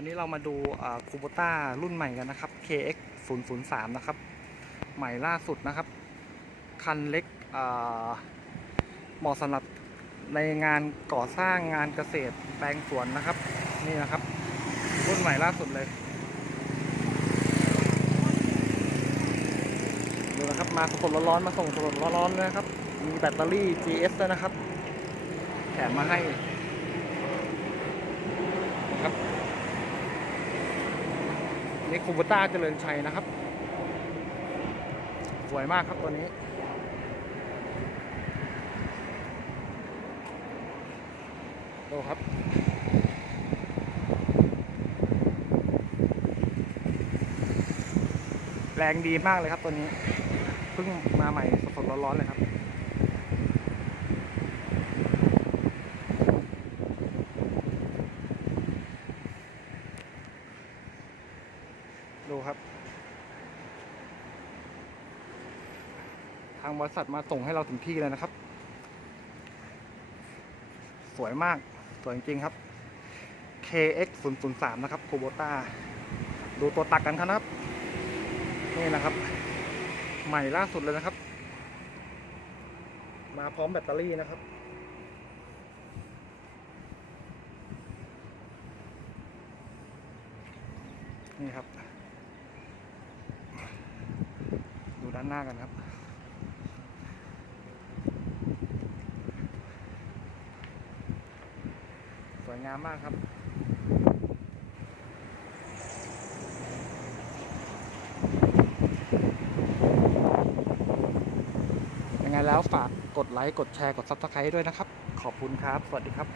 วันนี้เรามาดูคูโบต้ารุ่นใหม่กันนะครับ KX 0 0 3นะครับ ใหม่ล่าสุดนะครับ คันเล็กเหมาะสำหรับในงานก่อสร้างงานเกษตรแปลงสวนนะครับ นี่นะครับ รุ่นใหม่ล่าสุดเลยดูนะครับมาสดร้อนๆมาส่งสดร้อนๆเลยนะครับ มีแบตเตอรี่ GS ด้วยนะครับ แถมมาให้นะครับ นี่คูบูต้าเจริญชัยนะครับ สวยมากครับตัวนี้ ดูครับแรงดีมากเลยครับตัวนี้ เพิ่งมาใหม่สดๆร้อนๆเลยครับ ดูครับ ทางบริษัทมาส่งให้เราถึงที่เลยนะครับ สวยมาก สวยจริงครับ KX 0 0 3นะครับ k u b o t a ดูตัวตักกันครับ นี่นะครับ ใหม่ล่าสุดเลยนะครับ มาพร้อมแบตเตอรี่นะครับนี่ครับ ด้านหน้ากันครับสวยงามมากครับยังไงแล้วฝากกดไลค์ กดแชร์ กด Subscribe ด้วยนะครับ ขอบคุณครับ สวัสดีครับ